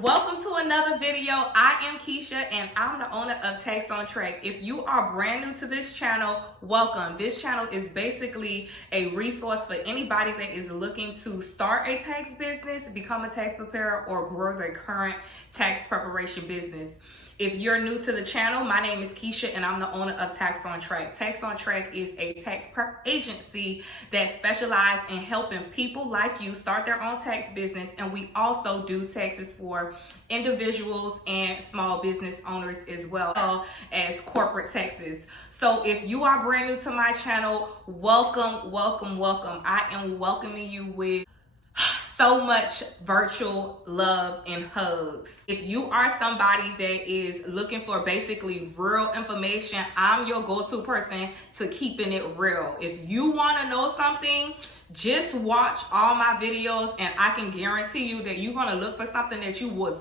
welcome to another video. I am Keisha and I'm the owner of Taxontrack. If you are brand new to this channel, welcome. This channel is basically a resource for anybody that is looking to start a tax business, become a tax preparer, or grow their current tax preparation business. If you're new to the channel, my name is Keisha and I'm the owner of Taxontrack. Taxontrack is a tax prep agency that specializes in helping people like you start their own tax business, and we also do taxes for individuals and small business owners as well as corporate taxes. So if you are brand new to my channel, welcome, welcome, welcome. I am welcoming you with so much virtual love and hugs. If you are somebody that is looking for basically real information, I'm your go-to person to keeping it real. If you want to know something, just watch all my videos and I can guarantee you that you're going to look for something that you was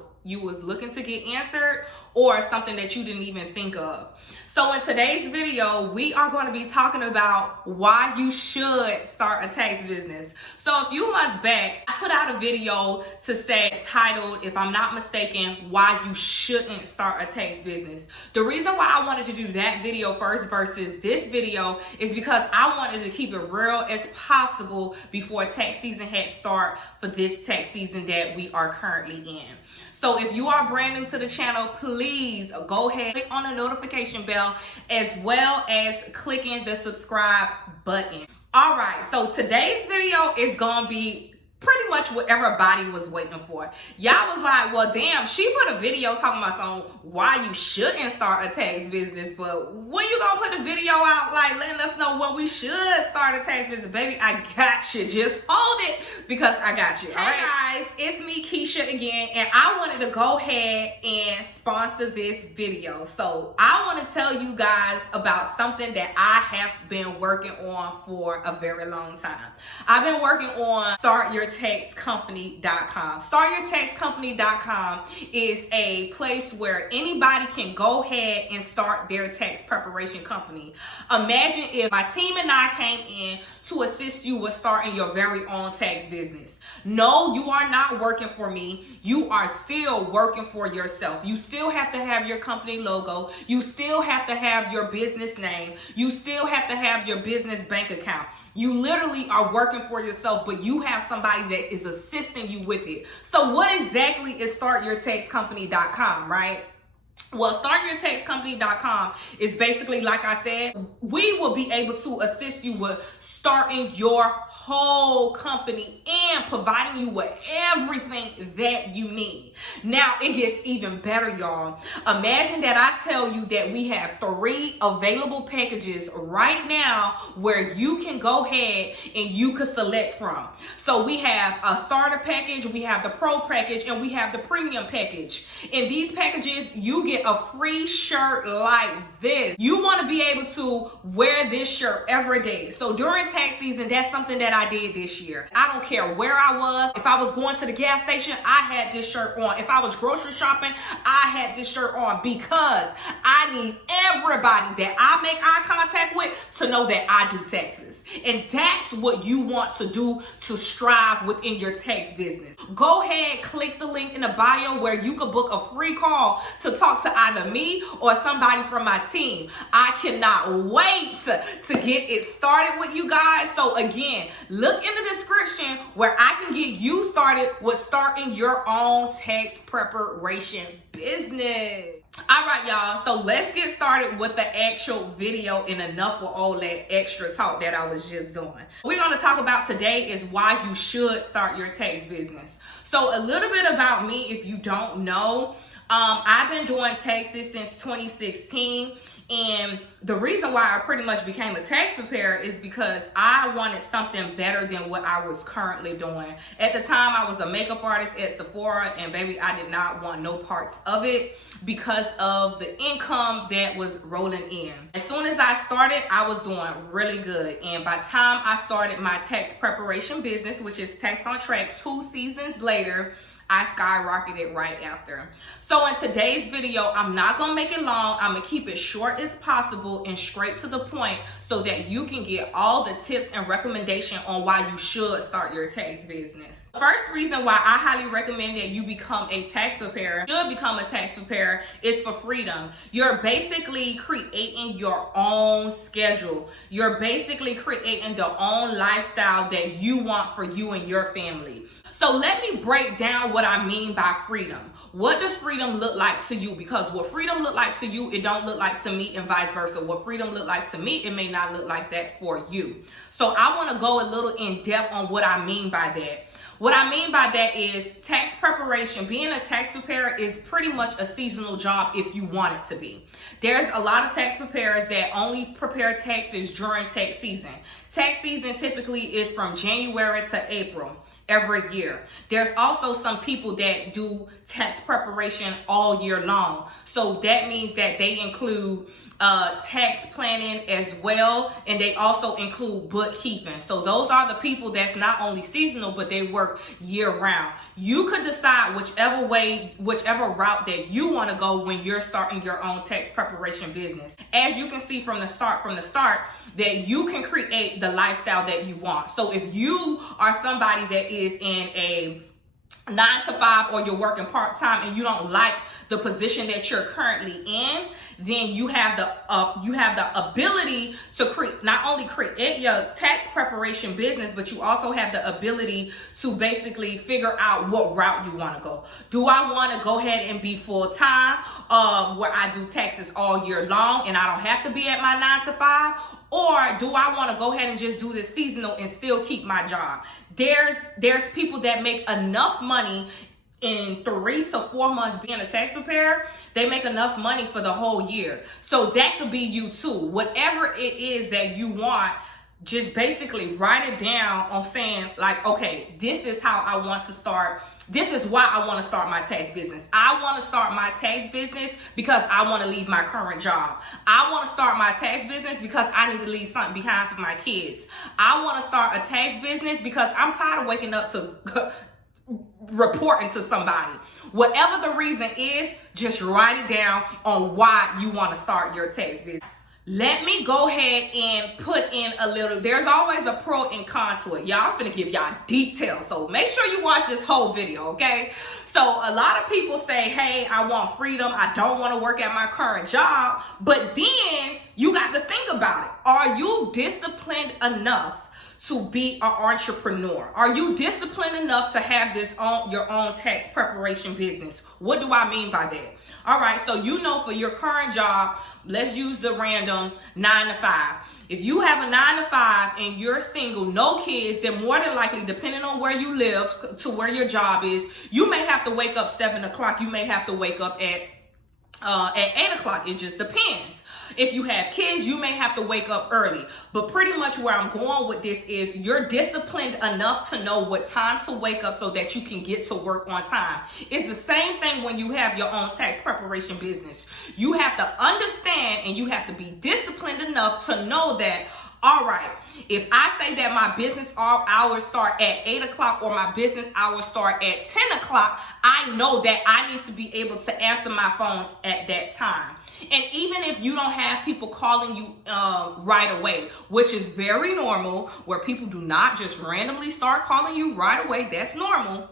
looking to get answered, or something that you didn't even think of. So in today's video, we are going to be talking about why you should start a tax business. So a few months back, I put out a video to say, titled, if I'm not mistaken, why you shouldn't start a tax business. The reason why I wanted to do that video first versus this video is because I wanted to keep it real as possible before tax season had started for this tax season that we are currently in. So if you are brand new to the channel, please go ahead, click on the notification bell as well as clicking the subscribe button. All right, so today's video is gonna be pretty much what everybody was waiting for. Y'all was like, well, damn, she put a video talking about why you shouldn't start a tax business, but when you gonna put the video out like letting us know when we should start a tax business? Baby, I got you. Just hold it because I got you. All right, guys, it's me, Keisha, again, and I wanted to go ahead and sponsor this video. So I want to tell you guys about something that I have been working on for a very long time. I've been working on StartYourTaxCompany.com. StartYourTaxCompany.com is a place where anybody can go ahead and start their tax preparation company. Imagine if my team and I came in to assist you with starting your very own tax business. No, you are not working for me. You are still working for yourself. You still have to have your company logo. You still have to have your business name. You still have to have your business bank account. You literally are working for yourself, but you have somebody that is assisting you with it. So what exactly is StartYourTaxCompany.com, right? Well, StartYourTaxCompany.com is basically, like I said, we will be able to assist you with starting your whole company and providing you with everything that you need. Now, it gets even better, y'all. Imagine that I tell you that we have 3 available packages right now where you can go ahead and you can select from. So we have a starter package, we have the pro package, and we have the premium package. In these packages, you get a free shirt like this. You want to be able to wear this shirt every day. So during tax season, that's something that I did this year. I don't care where I was. If I was going to the gas station, I had this shirt on. If I was grocery shopping, I had this shirt on, because I need everybody that I make eye contact with to know that I do taxes. And that's what you want to do to strive within your tax business. Go ahead, click the link in the bio where you can book a free call to talk to either me or somebody from my team. I cannot wait to get it started with you guys. So again, look in the description where I can get you started with starting your own tax preparation business. All right, y'all, so let's get started with the actual video, and enough with all that extra talk that I was just doing. We're going to talk about today is why you should start your tax business. So a little bit about me, if you don't know, I've been doing taxes since 2016. And the reason why I pretty much became a tax preparer is because I wanted something better than what I was currently doing. At the time, I was a makeup artist at Sephora, and baby, I did not want no parts of it because of the income that was rolling in. As soon as I started, I was doing really good. And by the time I started my tax preparation business, which is Taxontrack, 2 seasons later, I skyrocketed right after. So in today's video, I'm not gonna make it long. I'm gonna keep it short as possible and straight to the point so that you can get all the tips and recommendation on why you should start your tax business. First reason why I highly recommend that you become a tax preparer, should become a tax preparer, is for freedom. You're basically creating your own schedule. You're basically creating the own lifestyle that you want for you and your family. So let me break down what I mean by freedom. What does freedom look like to you? Because what freedom look like to you, it don't look like to me, and vice versa. What freedom look like to me, it may not look like that for you. So I want to go a little in depth on what I mean by that. What I mean by that is tax preparation. Being a tax preparer is pretty much a seasonal job if you want it to be. There's a lot of tax preparers that only prepare taxes during tax season. Tax season typically is from January to April every year. There's also some people that do tax preparation all year long. So that means that they include tax planning as well, and they also include bookkeeping. So those are the people that's not only seasonal, but they work year round. You could decide whichever route that you want to go when you're starting your own tax preparation business. As you can see from the start, that you can create the lifestyle that you want. So if you are somebody that is in a 9 to 5, or you're working part-time and you don't like the position that you're currently in, then you have the ability to not only create your tax preparation business, but you also have the ability to basically figure out what route you want to go. Do I want to go ahead and be full-time, where I do taxes all year long and I don't have to be at my 9 to 5? Or do I want to go ahead and just do this seasonal and still keep my job? There's people that make enough money in 3 to 4 months being a tax preparer. They make enough money for the whole year. So that could be you too. Whatever it is that you want, just basically write it down on saying like, okay, this is how I want to start. This is why I want to start my tax business. I want to start my tax business because I want to leave my current job. I want to start my tax business because I need to leave something behind for my kids. I want to start a tax business because I'm tired of waking up to reporting to somebody. Whatever the reason is, just write it down on why you want to start your tax business. Let me go ahead and put in a little, there's always a pro and con to it. Y'all, I'm gonna give y'all details, so make sure you watch this whole video, okay? So a lot of people say, hey, I want freedom, I don't want to work at my current job, but then you got to think about it. Are you disciplined enough to be an entrepreneur? Are you disciplined enough to have your own tax preparation business? What do I mean by that? All right, so you know, for your current job, let's use the random 9 to 5. If you have a 9 to 5 and you're single, no kids, then more than likely, depending on where you live to where your job is, you may have to wake up 7 o'clock. You may have to wake up at 8 o'clock. It just depends. If you have kids, you may have to wake up early. But pretty much where I'm going with this is you're disciplined enough to know what time to wake up so that you can get to work on time. It's the same thing when you have your own tax preparation business. You have to understand and you have to be disciplined enough to know that, all right, if I say that my business hours start at 8 o'clock or my business hours start at 10 o'clock, I know that I need to be able to answer my phone at that time. And even if you don't have people calling you right away, which is very normal, where people do not just randomly start calling you right away, that's normal.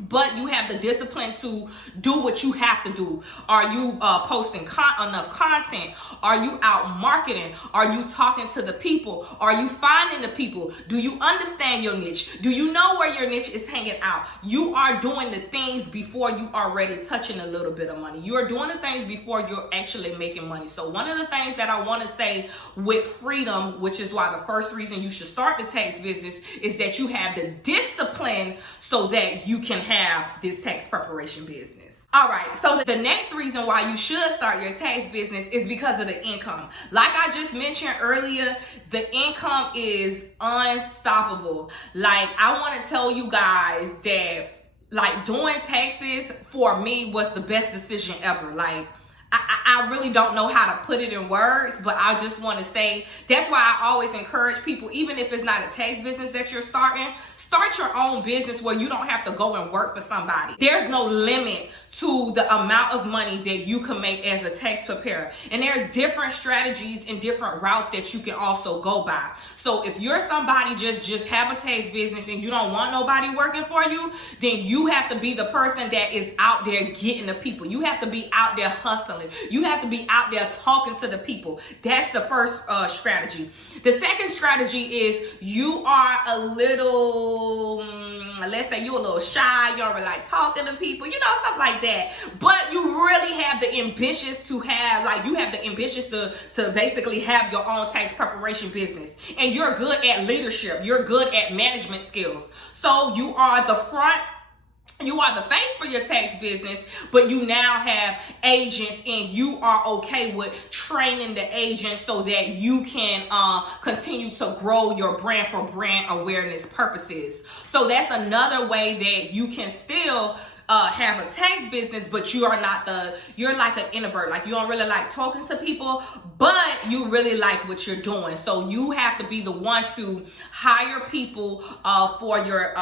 But you have the discipline to do what you have to do. Are you posting enough content? Are you out marketing? Are you talking to the people? Are you finding the people? Do you understand your niche? Do you know where your niche is hanging out? You are doing the things before you are already touching a little bit of money. You are doing the things before you're actually making money. So one of the things that I want to say with freedom, which is why the first reason you should start the tax business, is that you have the discipline so that you can have this tax preparation business. All right, so the next reason why you should start your tax business is because of the income. Like I just mentioned earlier, the income is unstoppable. Like, I want to tell you guys that, like, doing taxes for me was the best decision ever. Like, I I really don't know how to put it in words, but I just want to say that's why I always encourage people, even if it's not a tax business that you're starting, start your own business where you don't have to go and work for somebody. There's no limit to the amount of money that you can make as a tax preparer. And there's different strategies and different routes that you can also go by. So if you're somebody just have a tax business and you don't want nobody working for you, then you have to be the person that is out there getting the people. You have to be out there hustling. You have to be out there talking to the people. That's the first strategy. The second strategy is you are a little, let's say you're a little shy, you don't really like talking to people, you know, stuff like that. But you really have the ambitions to have, like, you have the ambitions to basically have your own tax preparation business. And you're good at leadership. You're good at management skills. So you are the front, you are the face for your tax business, but you now have agents and you are okay with training the agents so that you can continue to grow your brand for brand awareness purposes. So that's another way that you can still have a tax business, but you're like an introvert. Like, you don't really like talking to people, but you really like what you're doing. So you have to be the one to hire people for your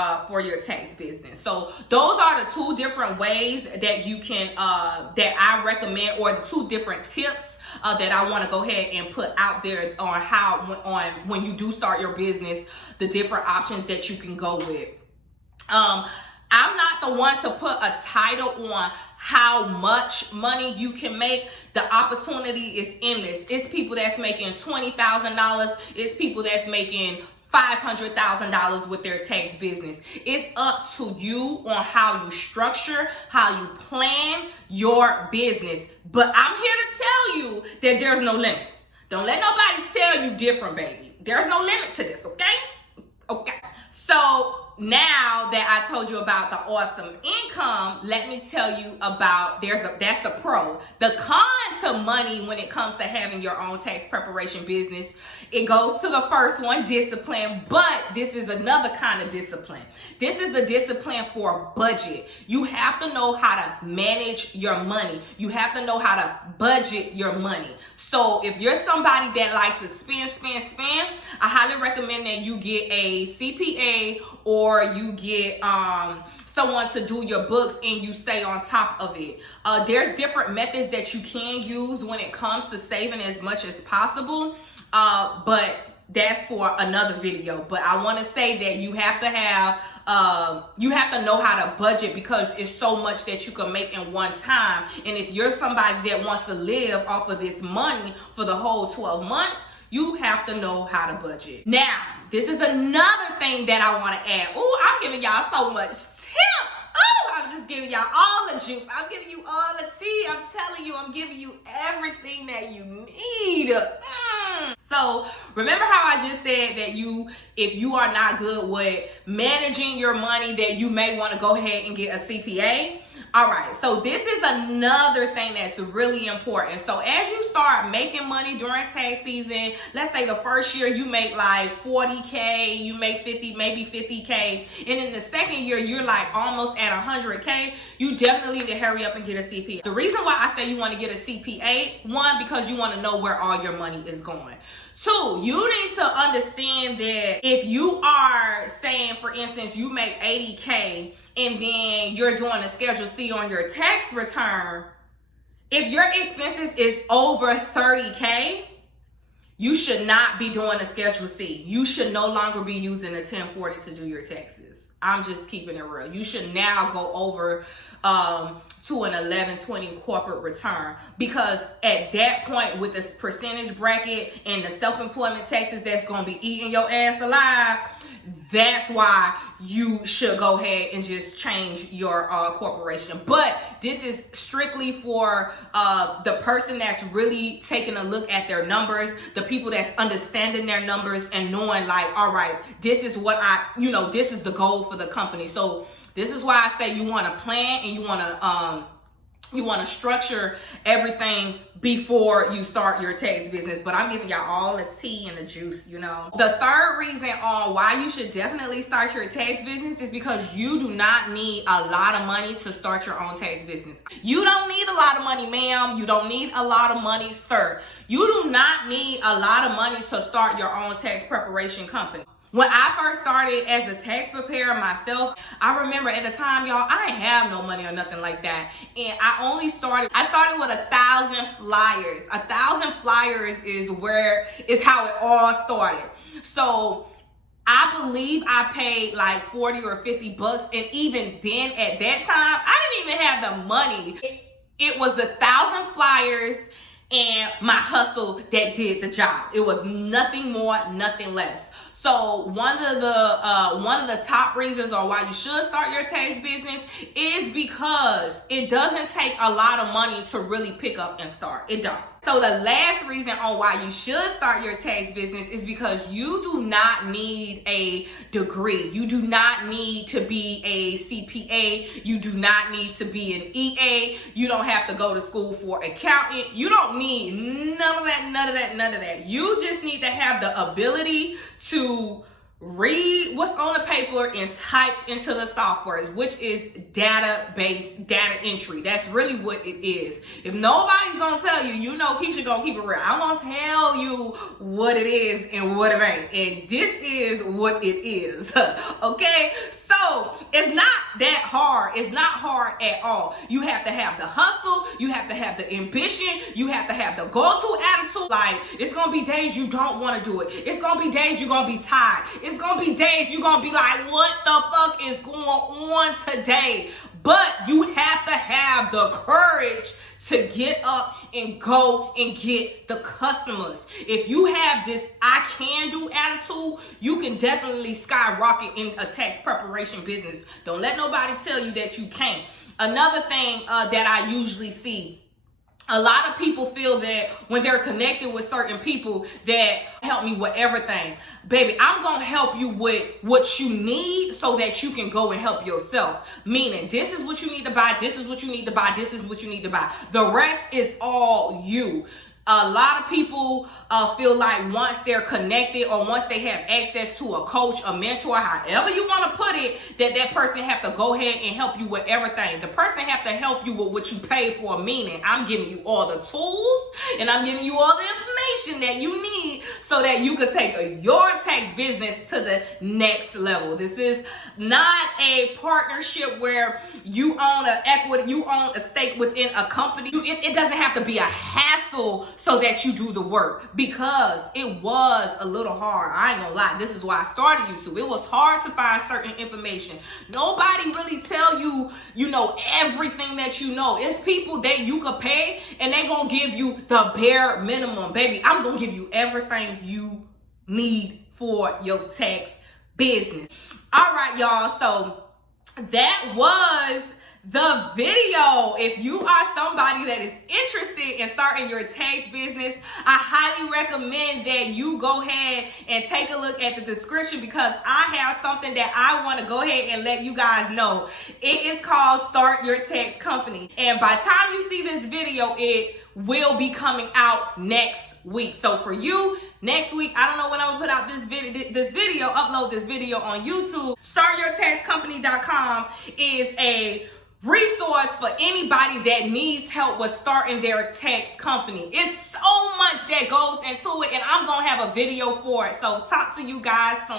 tax business. So those are the two different ways that you can that I recommend, or the two different tips that I want to go ahead and put out there on when you do start your business, the different options that you can go with. I'm not the one to put a title on how much money you can make. The opportunity is endless. It's people that's making $20,000. It's people that's making $500,000 with their tax business. It's up to you on how you structure, how you plan your business. But I'm here to tell you that there's no limit. Don't let nobody tell you different, baby. There's no limit to this, okay? Okay. So now that I told you about the awesome income, let me tell you about, that's the pro. The con to money when it comes to having your own tax preparation business, it goes to the first one, discipline, but this is another kind of discipline. This is a discipline for budget. You have to know how to manage your money. You have to know how to budget your money. So if you're somebody that likes to spend, I highly recommend that you get a CPA, or you get someone to do your books and you stay on top of it. There's different methods that you can use when it comes to saving as much as possible, but that's for another video. But I want to say that you have to know how to budget, because it's so much that you can make in one time. And if you're somebody that wants to live off of this money for the whole 12 months, you have to know how to budget. Now, this is another thing that I want to add. Oh, I'm giving y'all so much tips. Oh, I'm just giving y'all all the juice. I'm giving you all the tea. I'm telling you, I'm giving you everything that you need. So remember how I just said that if you are not good with managing your money, that you may want to go ahead and get a CPA. All right, so this is another thing that's really important. So as you start making money during tax season, let's say the first year you make like 40K, you make 50, maybe 50K. And in the second year, you're like almost at 100K. You definitely need to hurry up and get a CPA. The reason why I say you want to get a CPA, one, because you want to know where all your money is going. Two, you need to understand that if you are saying, for instance, you make 80K, and then you're doing a Schedule C on your tax return, if your expenses is over 30K, you should not be doing a Schedule C. You should no longer be using a 1040 to do your taxes. I'm just keeping it real. You should now go over to an 1120 corporate return, because at that point, with this percentage bracket and the self-employment taxes that's going to be eating your ass alive, that's why you should go ahead and just change your corporation. But this is strictly for the person that's really taking a look at their numbers, the people that's understanding their numbers and knowing, like, all right, this is what this is the goal for the company. So this is why I say you want to plan and you want to You want to structure everything before you start your tax business. But I'm giving y'all all the tea and the juice, you know. The third reason on why you should definitely start your tax business is because you do not need a lot of money to start your own tax business. You don't need a lot of money, ma'am. You don't need a lot of money, sir. You do not need a lot of money to start your own tax preparation company. When I first started as a tax preparer myself, I remember at the time, y'all, I didn't have no money or nothing like that. And I started with 1,000 flyers. 1,000 flyers is how it all started. So I believe I paid like 40 or 50 bucks. And even then at that time, I didn't even have the money. It was the 1,000 flyers and my hustle that did the job. It was nothing more, nothing less. So one of the top reasons on why you should start your tax business is because it doesn't take a lot of money to really pick up and start. It don't. So the last reason on why you should start your tax business is because you do not need a degree. You do not need to be a CPA. You do not need to be an EA. You don't have to go to school for accountant. You don't need none of that. You just need to have the ability to read what's on the paper and type into the software, which is data entry. That's really what it is. If nobody's gonna tell you, you know Keisha gonna keep it real. I'm gonna tell you what it is and what it ain't. And this is what it is. Okay? So it's not that hard. It's not hard at all. You have to have the hustle. You have to have the ambition. You have to have the go-to attitude. Like, it's gonna be days you don't want to do it. It's gonna be days you're gonna be tired. It's gonna be days you're gonna be like, what the fuck is going on today? But you have to have the courage to get up and go and get the customers. If you have this I can do attitude, you can definitely skyrocket in a tax preparation business. Don't let nobody tell you that you can't. Another thing that I usually see, a lot of people feel that when they're connected with certain people that help me with everything. Baby, I'm going to help you with what you need so that you can go and help yourself. Meaning, this is what you need to buy, this is what you need to buy, this is what you need to buy. The rest is all you. A lot of people feel like once they're connected or once they have access to a coach, a mentor, however you want to put it, that person have to go ahead and help you with everything. The person have to help you with what you pay for, meaning I'm giving you all the tools and I'm giving you all the information that you need so that you can take your tax business to the next level. This is not a partnership where you own an equity, you own a stake within a company. It doesn't have to be a hassle so that you do the work, because it was a little hard. I ain't gonna lie. This is why I started YouTube. It was hard to find certain information. Nobody really tell you, you know, everything that you know. It's people that you could pay and they gonna give you the bare minimum. Baby, I'm gonna give you everything you need for your tax business. All right, y'all. So that was the video. If you are somebody that is interested in starting your tax business, I highly recommend that you go ahead and take a look at the description, because I have something that I want to go ahead and let you guys know. It is called Start Your Tax Company. And by the time you see this video, it will be coming out next week. So for you, next week, I don't know when I'm gonna put out this video, upload this video on YouTube. StartYourTaxCompany.com is a resource for anybody that needs help with starting their tax company. It's so much that goes into it, and I'm gonna have a video for it. So talk to you guys soon.